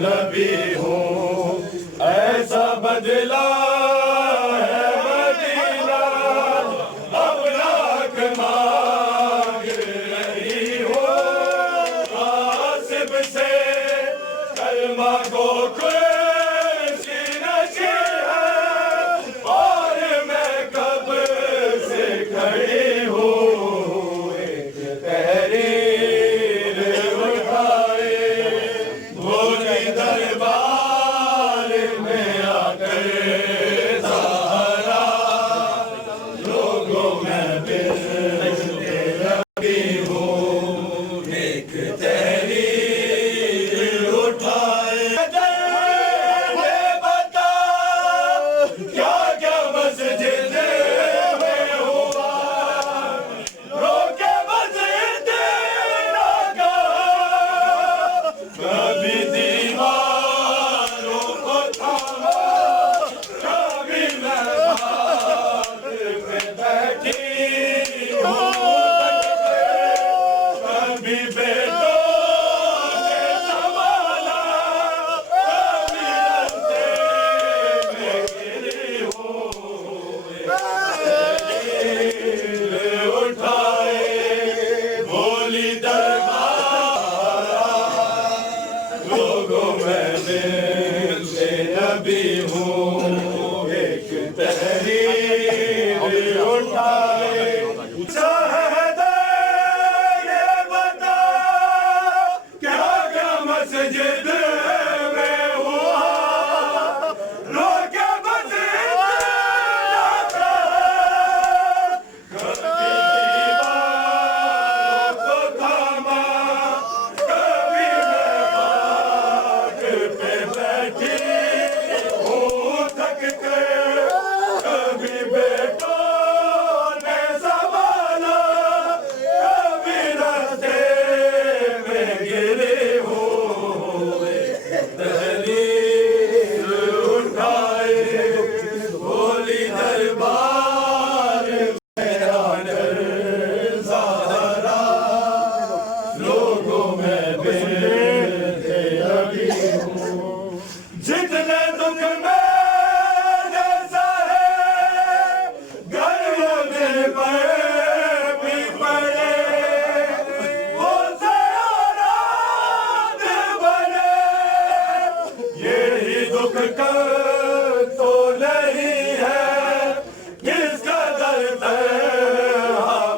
नबी हूँ, ऐसा बदला है मदीना, अपना मांग रही हो। आसिफ से कलमा को खुशी नशी है, और मैं कब से खड़ी हूँ। एक तहरीर उठाए भोली दरबार में आकर, सहारा लोगों में बिनते नबी हूँ। एक तहरीर उठाए ये बता क्या क्या मस्जिद में हुआ, रोके मस्जिद ना कभी दीवारों को थामा, कभी मैं बात पे बैठी हूँ, कभी बेटों ने संभाला, कभी रास्ते में गिरी हूँ। तहरीर उठाए भोली दरबार, लोगों में मिलते नबी हूँ। एक तहरीर उठाए चाहते ये बता क्या क्या मस्जिद में हुआ, रोके मस्जिद ना कभी दीवारों को थामा, कभी मैं बाट पे बैठी हूँ थक कर, कभी बेटों ने संभाला, कभी रास्ते में गिरी हूँ। तहरीर उठाए भोली दरबार में आकर, सहारा लोगों में बिनते नबी हूँ। जितने दुख मैंने सहे, घरों पर भी पड़े, वो सयारात बने, यही दुख का तो नहीं है, किसका दर्द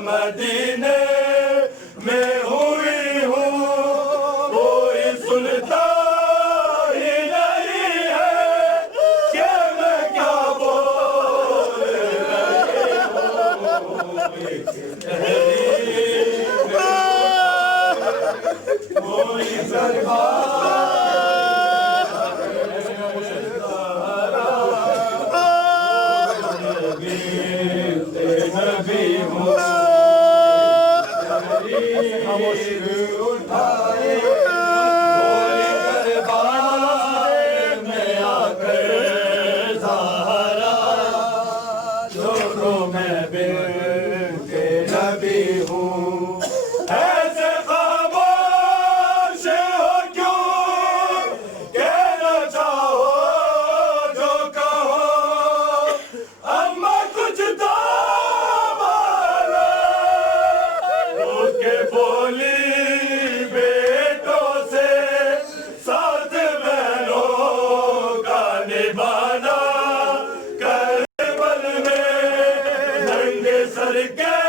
मदीने में हुई हूँ, कोई सुनता ही नहीं है कि मैं क्या बोल रही हूँ। कोई नबी हूँ। तहरीर उठाए भोली दरबार में आकर, सहारा लोगों में बिनते नबी हूँ। ऐसे खामोश हो क्यों, कहना चाहो जो कहो, अम्मा कुछ तो बोलो, उसके बोली बेटों से साथ बहनों का निभाना, करबल में नंगे सर के